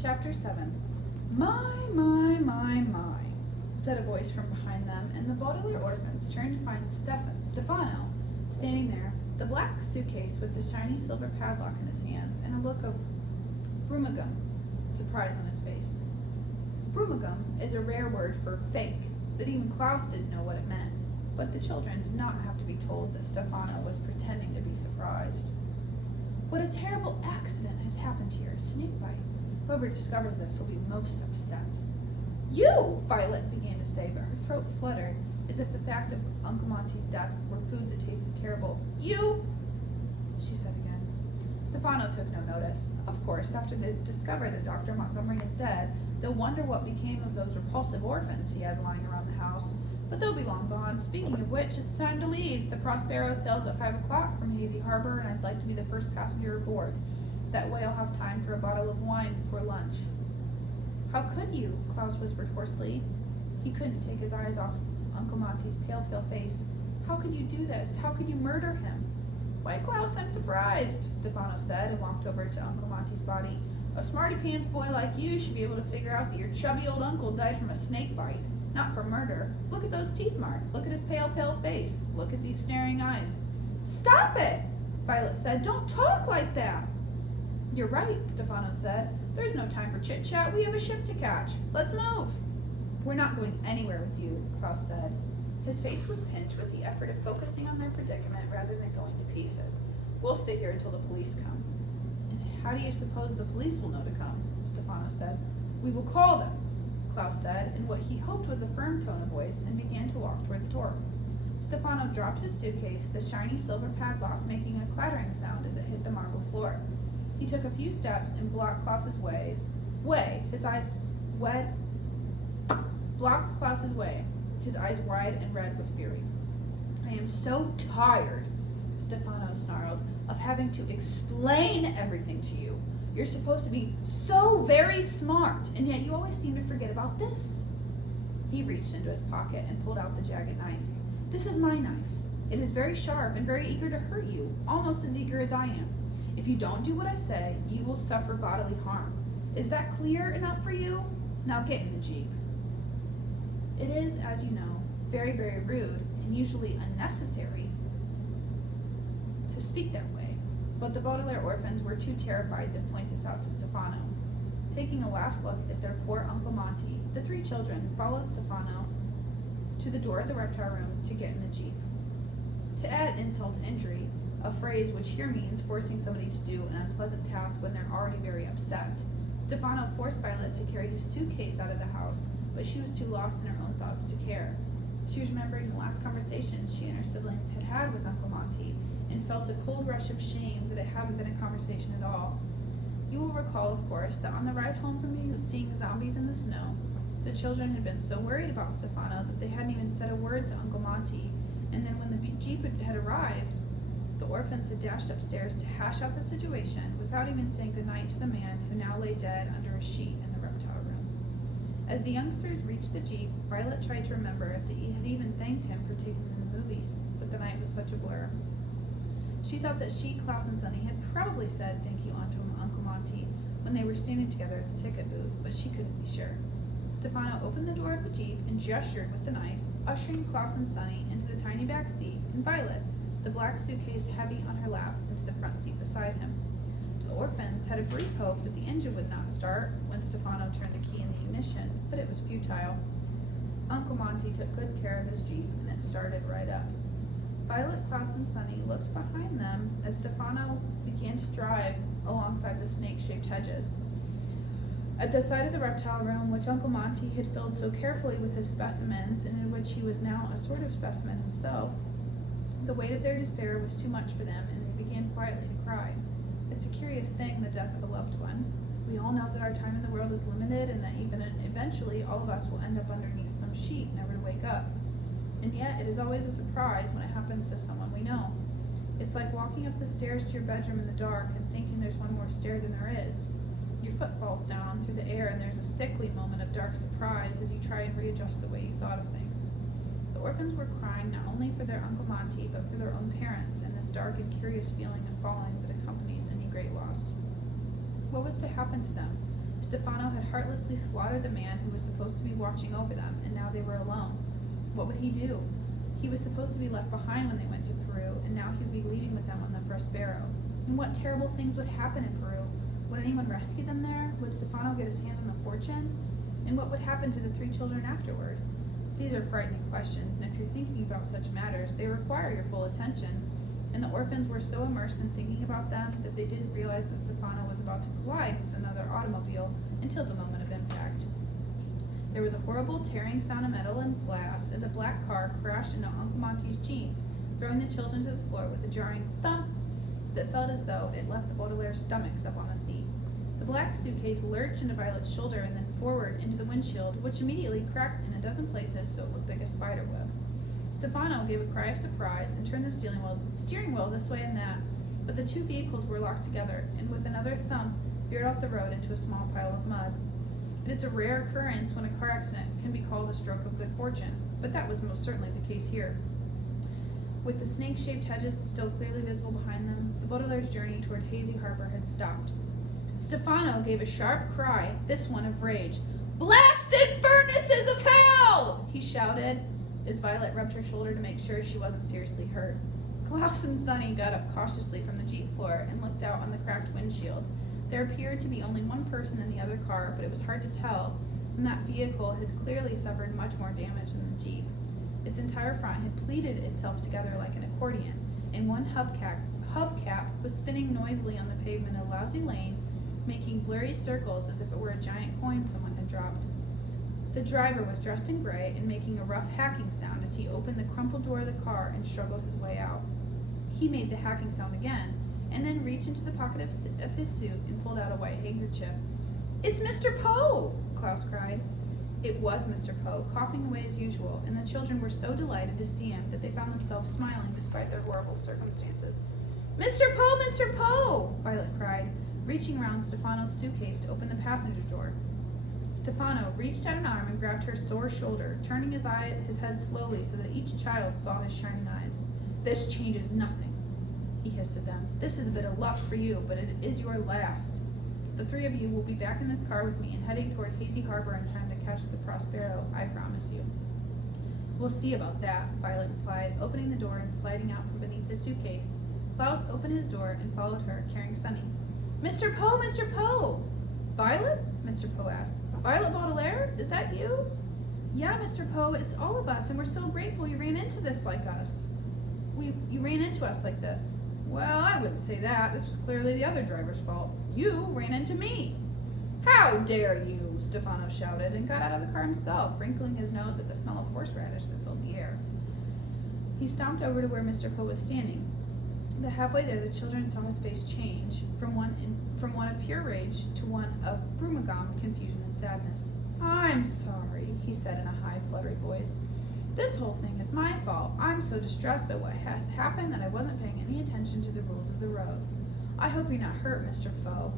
Chapter 7. My, said a voice from behind them, and the Baudelaire orphans turned to find Stefano standing there, the black suitcase with the shiny silver padlock in his hands, and a look of brumagum, surprise on his face. Brumagum is a rare word for fake, that even Klaus didn't know what it meant, but the children did not have to be told that Stefano was pretending to be surprised. What a terrible accident has happened here, a snake bite. Whoever discovers this will be most upset. You, Violet began to say, but her throat fluttered, as if the fact of Uncle Monty's death were food that tasted terrible. You, she said again. Stefano took no notice. Of course, after they discover that Dr. Montgomery is dead, they'll wonder what became of those repulsive orphans he had lying around the house. But they'll be long gone. Speaking of which, it's time to leave. The Prospero sails at 5 o'clock from Hazy Harbor, and I'd like to be the first passenger aboard. That way I'll have time for a bottle of wine before lunch. How could you? Klaus whispered hoarsely. He couldn't take his eyes off Uncle Monty's pale face. How could you do this? How could you murder him? Why, Klaus, I'm surprised, Stefano said, and walked over to Uncle Monty's body. A smarty-pants boy like you should be able to figure out that your chubby old uncle died from a snake bite, not from murder. Look at those teeth marks. Look at his pale face. Look at these staring eyes. Stop it, Violet said. Don't talk like that. You're right, Stefano said. There's no time for chit-chat. We have a ship to catch. Let's move. We're not going anywhere with you, Klaus said. His face was pinched with the effort of focusing on their predicament rather than going to pieces. We'll stay here until the police come. And how do you suppose the police will know to come? Stefano said. We will call them, Klaus said, in what he hoped was a firm tone of voice, and began to walk toward the door. Stefano dropped his suitcase, the shiny silver padlock making a clattering sound as it hit the marble floor. He took a few steps and blocked Klaus's way. His eyes blocked Klaus's way, his eyes wide and red with fury. I am so tired, Stefano snarled, of having to explain everything to you. You're supposed to be so very smart, and yet you always seem to forget about this. He reached into his pocket and pulled out the jagged knife. This is my knife. It is very sharp and very eager to hurt you, almost as eager as I am. If you don't do what I say, you will suffer bodily harm. Is that clear enough for you? Now get in the Jeep. It is, as you know, very, very rude and usually unnecessary to speak that way, but the Baudelaire orphans were too terrified to point this out to Stefano. Taking a last look at their poor Uncle Monty, the three children followed Stefano to the door of the reptile room to get in the Jeep. To add insult to injury, a phrase which here means forcing somebody to do an unpleasant task when they're already very upset, Stefano forced Violet to carry his suitcase out of the house, but she was too lost in her own thoughts to care. She was remembering the last conversation she and her siblings had had with Uncle Monty, and felt a cold rush of shame that it hadn't been a conversation at all. You will recall, of course, that on the ride home from seeing zombies in the snow, the children had been so worried about Stefano that they hadn't even said a word to Uncle Monty, and then when the Jeep had arrived, the orphans had dashed upstairs to hash out the situation without even saying goodnight to the man who now lay dead under a sheet in the reptile room. As the youngsters reached the Jeep, Violet tried to remember if they had even thanked him for taking them to the movies, but the night was such a blur. She thought that she, Klaus, and Sonny had probably said thank you to Uncle Monty when they were standing together at the ticket booth, but she couldn't be sure. Stefano opened the door of the Jeep and gestured with the knife, ushering Klaus and Sonny into the tiny back seat, and Violet, the black suitcase heavy on her lap, into the front seat beside him. The orphans had a brief hope that the engine would not start when Stefano turned the key in the ignition, but it was futile. Uncle Monty took good care of his Jeep, and it started right up. Violet, Klaus, and Sonny looked behind them as Stefano began to drive alongside the snake-shaped hedges. At the side of the reptile room, which Uncle Monty had filled so carefully with his specimens, and in which he was now a sort of specimen himself, the weight of their despair was too much for them, and they began quietly to cry. It's a curious thing, the death of a loved one. We all know that our time in the world is limited, and that eventually all of us will end up underneath some sheet, never to wake up. And yet, it is always a surprise when it happens to someone we know. It's like walking up the stairs to your bedroom in the dark and thinking there's one more stair than there is. Your foot falls down through the air, and there's a sickly moment of dark surprise as you try and readjust the way you thought of things. The orphans were crying not only for their Uncle Monty, but for their own parents, in this dark and curious feeling of falling that accompanies any great loss. What was to happen to them? Stefano had heartlessly slaughtered the man who was supposed to be watching over them, and now they were alone. What would he do? He was supposed to be left behind when they went to Peru, and now he would be leaving with them on the Prospero. And what terrible things would happen in Peru? Would anyone rescue them there? Would Stefano get his hands on a fortune? And what would happen to the 3 children afterward? These are frightening questions, and if you're thinking about such matters, they require your full attention. And the orphans were so immersed in thinking about them that they didn't realize that Stefano was about to collide with another automobile until the moment of impact. There was a horrible tearing sound of metal and glass as a black car crashed into Uncle Monty's Jeep, throwing the children to the floor with a jarring thump that felt as though it left the Baudelaire's stomachs up on the seat. The black suitcase lurched into Violet's shoulder and then forward into the windshield, which immediately cracked in a dozen places so it looked like a spider web. Stefano gave a cry of surprise and turned the steering wheel this way and that, but the 2 vehicles were locked together, and with another thump, veered off the road into a small pile of mud. It's a rare occurrence when a car accident can be called a stroke of good fortune, but that was most certainly the case here. With the snake-shaped hedges still clearly visible behind them, the Baudelaire's journey toward Hazy Harbor had stopped. Stefano gave a sharp cry, this one of rage. "Blasted furnaces of hell!" he shouted, as Violet rubbed her shoulder to make sure she wasn't seriously hurt. Klaus and Sonny got up cautiously from the Jeep floor and looked out on the cracked windshield. There appeared to be only one person in the other car, but it was hard to tell, and that vehicle had clearly suffered much more damage than the Jeep. Its entire front had pleated itself together like an accordion, and one hubcap was spinning noisily on the pavement in a lousy lane, making blurry circles as if it were a giant coin someone had dropped. The driver was dressed in gray and making a rough hacking sound as he opened the crumpled door of the car and struggled his way out. He made the hacking sound again, and then reached into the pocket of his suit and pulled out a white handkerchief. "It's Mr. Poe!" Klaus cried. It was Mr. Poe, coughing away as usual, and the children were so delighted to see him that they found themselves smiling despite their horrible circumstances. "Mr. Poe! Mr. Poe!" Violet cried, reaching around Stefano's suitcase to open the passenger door. Stefano reached out an arm and grabbed her sore shoulder, turning his head slowly so that each child saw his shining eyes. "This changes nothing," he hissed at them. "This is a bit of luck for you, but it is your last. The 3 of you will be back in this car with me and heading toward Hazy Harbor in time to catch the Prospero, I promise you." "We'll see about that," Violet replied, opening the door and sliding out from beneath the suitcase. Klaus opened his door and followed her, carrying Sonny. "Mr. Poe! Mr. Poe!" "Violet?" Mr. Poe asked. "Violet Baudelaire? Is that you?" "Yeah, Mr. Poe, it's all of us, and we're so grateful you ran into this like us. You ran into us like this." "Well, I wouldn't say that. This was clearly the other driver's fault. You ran into me." "How dare you!" Stefano shouted and got out of the car himself, wrinkling his nose at the smell of horseradish that filled the air. He stomped over to where Mr. Poe was standing. But halfway there, the children saw his face change from one of pure rage to one of brumagam confusion and sadness. "I'm sorry," he said in a high, fluttery voice. "This whole thing is my fault. I'm so distressed by what has happened that I wasn't paying any attention to the rules of the road. I hope you're not hurt, Mr. Foe."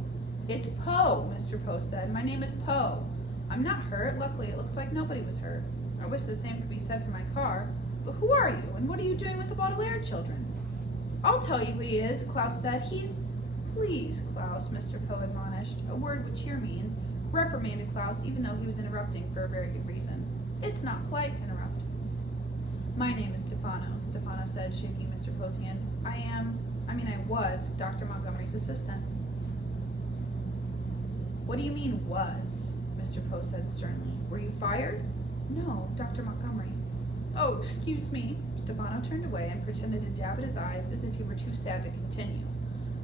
"It's Poe," Mr. Poe said. "My name is Poe. I'm not hurt. Luckily, it looks like nobody was hurt. I wish the same could be said for my car. But who are you, and what are you doing with the Baudelaire children?" "I'll tell you who he is," Klaus said. "Please, Klaus," Mr. Poe admonished, a word which here means reprimanded Klaus even though he was interrupting for a very good reason. It's not polite to interrupt. "My name is Stefano," Stefano said, shaking Mr. Poe's hand. I was Dr. Montgomery's assistant." "What do you mean, was?" Mr. Poe said sternly. "Were you fired?" "No, Dr. Montgomery." "Oh, excuse me." Stefano turned away and pretended to dab at his eyes as if he were too sad to continue.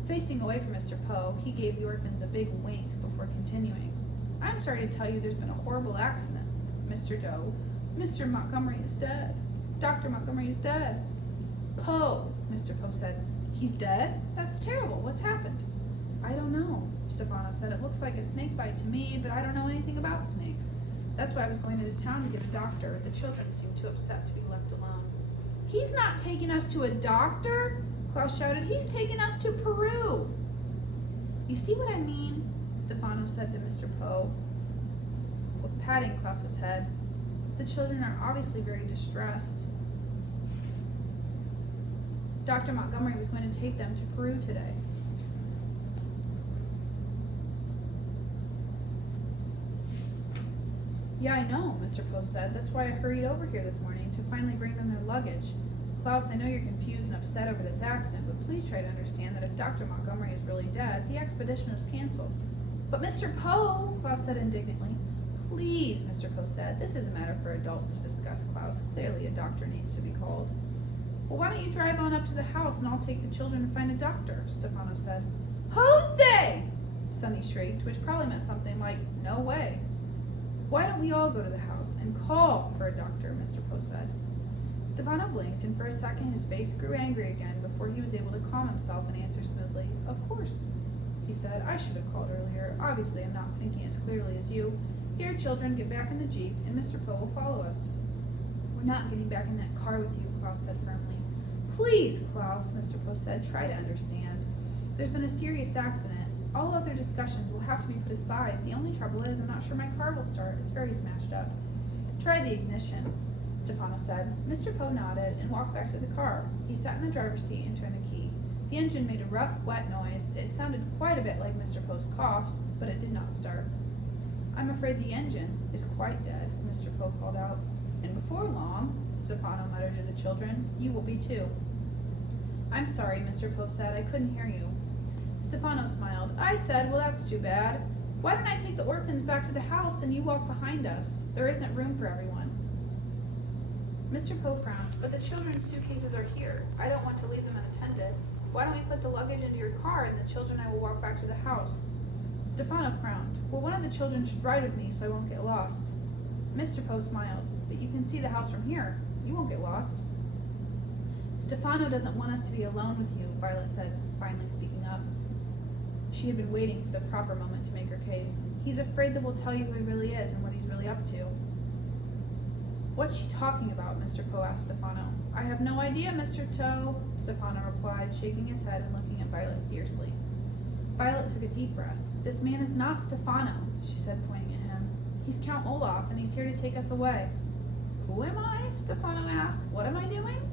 Facing away from Mr. Poe, he gave the orphans a big wink before continuing. "I'm sorry to tell you there's been a horrible accident, Mr. Doe. Mr. Montgomery is dead. Dr. Montgomery is dead." "Poe," Mr. Poe said. "He's dead? That's terrible. What's happened?" "I don't know," Stefano said. "It looks like a snake bite to me, but I don't know anything about snakes. That's why I was going into town to get a doctor. The children seemed too upset to be left alone." "He's not taking us to a doctor!" Klaus shouted. "He's taking us to Peru!" "You see what I mean?" Stefano said to Mr. Poe, patting Klaus's head. "The children are obviously very distressed. Dr. Montgomery was going to take them to Peru today." Yeah, I know, Mr. Poe said. That's why I hurried over here this morning, to finally bring them their luggage. Klaus, I know you're confused and upset over this accident, but please try to understand that if Dr. Montgomery is really dead, the expedition is canceled. But Mr. Poe, Klaus said indignantly. Please, Mr. Poe said. This is a matter for adults to discuss, Klaus. Clearly a doctor needs to be called. Well, why don't you drive on up to the house and I'll take the children and find a doctor, Stefano said. Jose! Sonny shrieked, which probably meant something like, no way. Why don't we all go to the house and call for a doctor, Mr. Poe said. Stefano blinked, and for a second his face grew angry again before he was able to calm himself and answer smoothly. Of course, he said. I should have called earlier. Obviously, I'm not thinking as clearly as you. Here, children, get back in the Jeep, and Mr. Poe will follow us. We're not getting back in that car with you, Klaus said firmly. Please, Klaus, Mr. Poe said, try to understand. There's been a serious accident. All other discussions will have to be put aside. The only trouble is I'm not sure my car will start. It's very smashed up. Try the ignition, Stefano said. Mr. Poe nodded and walked back to the car. He sat in the driver's seat and turned the key. The engine made a rough, wet noise. It sounded quite a bit like Mr. Poe's coughs, but it did not start. I'm afraid the engine is quite dead, Mr. Poe called out. And before long, Stefano muttered to the children, you will be too. I'm sorry, Mr. Poe said. I couldn't hear you. Stefano smiled. I said, well, that's too bad. Why don't I take the orphans back to the house and you walk behind us? There isn't room for everyone. Mr. Poe frowned. But the children's suitcases are here. I don't want to leave them unattended. Why don't we put the luggage into your car and the children and I will walk back to the house? Stefano frowned. Well, one of the children should ride with me so I won't get lost. Mr. Poe smiled. But you can see the house from here. You won't get lost. Stefano doesn't want us to be alone with you, Violet said, finally speaking up. She had been waiting for the proper moment to make her case. He's afraid that we'll tell you who he really is and what he's really up to. What's she talking about? Mr. Poe asked Stefano. I have no idea, Mr. Toe, Stefano replied, shaking his head and looking at Violet fiercely. Violet took a deep breath. This man is not Stefano, she said, pointing at him. He's Count Olaf, and he's here to take us away. Who am I? Stefano asked. What am I doing?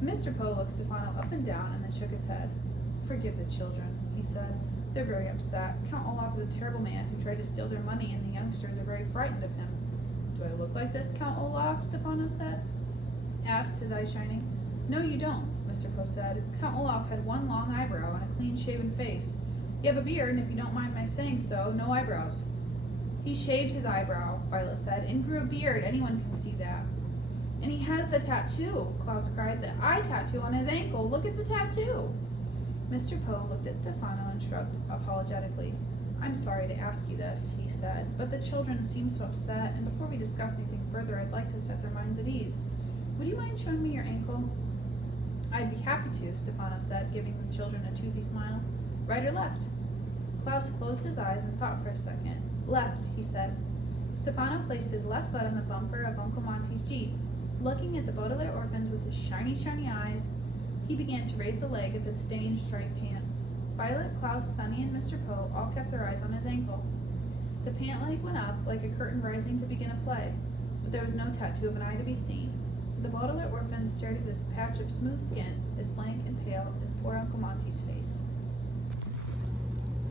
Mr. Poe looked Stefano up and down and then shook his head. Forgive the children, he said. They're very upset. Count Olaf is a terrible man who tried to steal their money, and the youngsters are very frightened of him. Do I look like this, Count Olaf? Stefano asked, his eyes shining. No, you don't, Mr. Poe said. Count Olaf had one long eyebrow and a clean-shaven face. You have a beard, and if you don't mind my saying so, no eyebrows. He shaved his eyebrow, Violet said, and grew a beard. Anyone can see that. And he has the tattoo, Klaus cried. The eye tattoo on his ankle. Look at the tattoo. Mr. Poe looked at Stefano and shrugged apologetically. I'm sorry to ask you this, he said, but the children seem so upset, and before we discuss anything further, I'd like to set their minds at ease. Would you mind showing me your ankle? I'd be happy to, Stefano said, giving the children a toothy smile. Right or left? Klaus closed his eyes and thought for a second. Left, he said. Stefano placed his left foot on the bumper of Uncle Monty's Jeep. Looking at the Baudelaire orphans with his shiny, shiny eyes, he began to raise the leg of his stained striped pants. Violet, Klaus, Sonny, and Mr. Poe all kept their eyes on his ankle. The pant leg went up like a curtain rising to begin a play, but there was no tattoo of an eye to be seen. The Baudelaire orphans stared at this patch of smooth skin, as blank and pale as poor Uncle Monty's face.